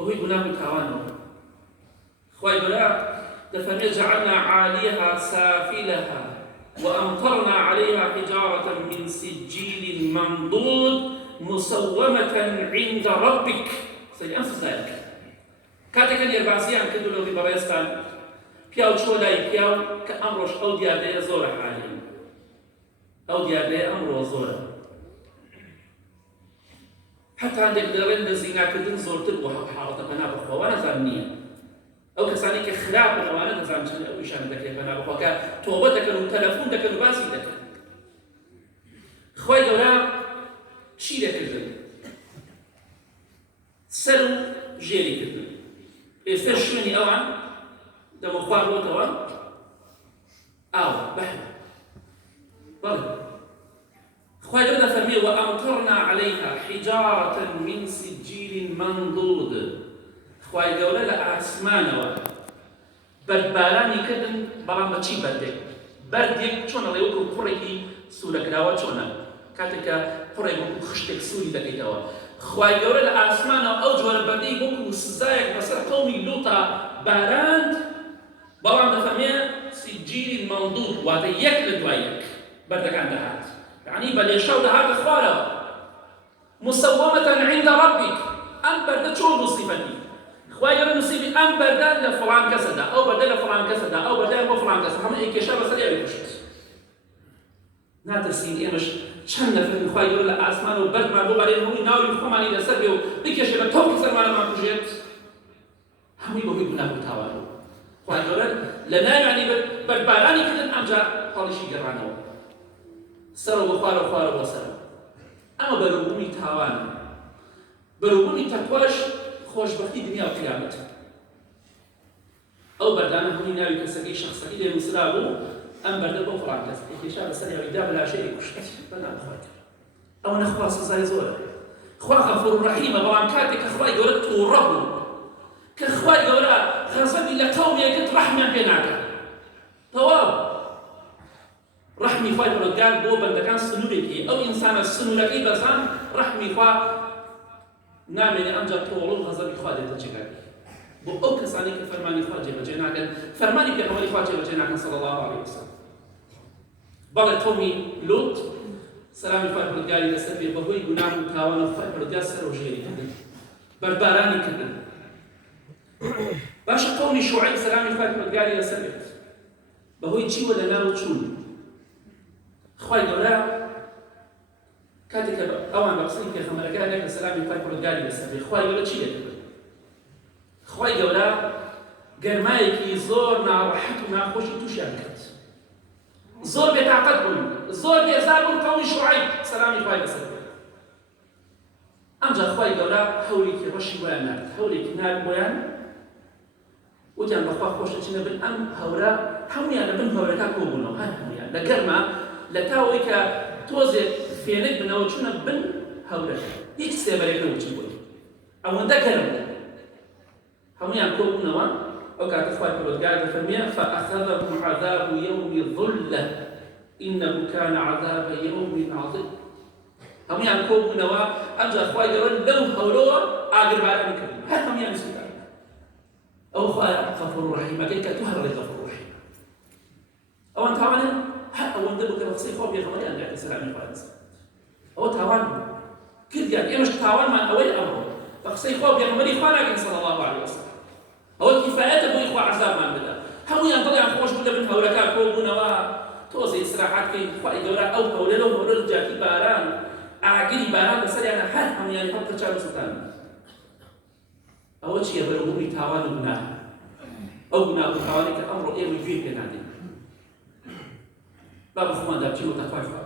وهي گناه و تاوانەوە. خوای گەورە دەفەرمێ جعلنا عاليها سافلها وأمطرنا عليها حجارة من سجيل منضود مسومة عند ربك. سيأنفذ ذلك. کاتێک یێرباسییان کردو لەوەی بەڕێستان پیاو چۆ لای پیاو کە ئەمڕۆژ ئەو دیاردەیە زۆرە حالیم. ئەو دیاردەیە ئەمڕۆ زۆرە. حتا هەندێک دەڵێن لە زیناکردن زۆرتر بۆ حاڵەتە پەنا بخوا وا نەزان نییە. ئەو کەسانی کە خراپن ئەوانە دەزانن چەند ئەویشان دەکرێت پەنا بخوا کە تۆبە دەکەن و تەلەفۆن دەکەن و باسی دەکەن. خوای گەورە چی دەکردن؟ سەر و ژێری کردن. ئێستا شوێنی ئەوان دەمە خوار بۆتەوە ئاوە بەحر. بەڵێ خوای گەورە دەفەرمێ وأمطرنا عليها حجارة من سجيل منضود. خوای گەورە لە ئاسمانەوە بەربارانی کردن بەڵام بە چی بەردێک؟ بەردێک چۆن ئەڵێ وەکو پڕێکی سوورەکراوە چۆنە کاتێککە پڕێک وەکو خشتێک سووری دەکەیتەوە. خوای گەورە لە ئاسمانەوە ئەو جۆرە بەردەی وەکو سزایەک بەسەر قەومی لووتە باراند بەڵام دەفەرمێ سجیلی مەندوود واتە یەک لە دوای یەک بەردەکان دەهات. یعنی بە لێشەو دەهاتە خوارەوە. مسومة عند ربك. ئەم بەردە چۆن نووسیبەتی؟ خوای گەورە نووسیبی ئەم بەردە لە فڵان کەسەدا، ئەو بەردە لە فڵان کەسەدا، ئەو بەردە بۆ فڵان کەس هەموو ئێکێشە بەسەر ئێوە کوشت. ناترسین ئێمەش چەند نەفرن خوای گەورە لە ئاسمانەوە بەردمان بۆ بەرێ هەمووی ناوی خۆمانی لەسەر بێ و بکێشێ بە تەوقی سەرمانەمان کوژێت. هەمووی بەهۆی گوناه و تاوانەوە. خوای گەورە لە ناویانی بەربارانی کردن ئەمجا هەڵیشی گەڕانەوە. سەرەوە بە خوارەوە خوارەوە بۆ سەرەوە. ئەمە بەروبوونی تاوانە. بەروبوونی تەقواش خۆشبەختی دنیا و قیامەتە. ئەو بەردانە هەمووی ناوی کەسەکەی شەخسەکەی لێ نووسرا بوو ئەم بەردە بۆ فڵان کەس ئێکێشا بەسەر یاویدا بە لاشەیەکی کوشت بەنام خوای گەورە. ئەوەنە خوا سزای زۆرە. خوا غەفوور ڕەحیمە بەڵام کاتێک کە خوای گەورە تووڕە بوو کە خوای گەورە غەزەبی لە قەومێکت ڕەحمیان پێ ناکات. تەواو ڕەحمی خوای پەروەردگار بۆ بەندەکان سنوورێکی ئەو ئینسانە سنوورەکەی بەزان ڕەحمی خوا نامێنێ ئەمجا تۆڵ و غەزەبی خوا دێتە جێگای. بۆ ئەو کەسانی کە فەرمانی خوا جێبەجێ ناکەن فەرمانی پێغەمبەری خوا جێبەجێ ناکەن صلی الله علیه وسلم. بەڵێ قەومی لوط سەلامی خوای پەروەردگاری لەسەر بێ بەهۆی گوناه و تاوان و خوای پەروەردگار سەرۆژێری کردن بەربارانی کردن. باشە قەومی شوعەیب سەلامی خوای پەروەردگاری لەسەر بێت بەهۆی چیوە لە ناو چوون. خوای گەورە کاتێک کە ئەوان بە قسەی پێغەمبەرەکان کە سەلامی خوای پەروەردگاری لەسەر بێ خوای گەورە چی دەکرد؟ خوای گەورە گەرمایەکی زۆر ناڕەحەت و ناخۆشی تووشیان کرد. زۆر بێتاقەت بوون، زۆر بێزار بوون قەومی شوعەیب سەلامی خوای لەسەر بێ. ئەمجا خوای گەورە هەولێکی ڕەشی بۆیان نارد، هەولێکی نارد بۆیان وتیان بەخوا خۆشە چینە بن ئەم هەورە هەموویان لە بن هەورەکە کۆبوونەوە هەر هەموویان لە گەرما لە تاوەی کە تۆزێک فێنک بنەوە چوونە بن هەورەکە هیچ سێبەرێک نەوچی بووی ئەوەندە گەرم بوو. هەموویان کۆبوونەوە ئەو کاتە خوای پەروەردگار دەفەرمێ فأخذهم عذاب يوم الظلة إنه كان عذاب يوم عظيم. هەموویان کۆبوونەوە ئەمجا خوای گەورە لەو هەورەوە ئاگرباران کرد هەر هەموویان سوودان. ئەو خوای غەفوور ڕەحیمەکەی کە تۆ هەر ڕێ غەفوور ڕەحیم. ئەوان تاوانن هەر ئەوەندە بوو کە بە قسەی خوا پێغەمبەریان دایە سەلامی خوای لەسەر ئەوە تاوان بوو کردیان. ئێمەش تاوانمان ئەوەی ئەمڕۆ بە قسەی خوا پێغەمبەری خوا ناکەین صلی الله علیه وسلم. ئەوە کیفایەتە بۆی خوا عەزابمان بدە. هەموویان دڵیان خۆش بوو لە بن هەورەکە کۆبوونەوە تۆزێ ئیستراحەت بکەین. خوای گەورە ئەو هەورە لەو هەورە جاتی باران ئاگری باران بەسەریانە هەر هەموویانی هەڵقە چاو سوتان. ئەوە چییە؟ بەروبوونی تاوان و گوناه. ئەو گوناه و تاوانی کە ئەمڕۆ ئێمە گوێ پێ نادەین. با بە خۆماندا بچین و تەخوای خوا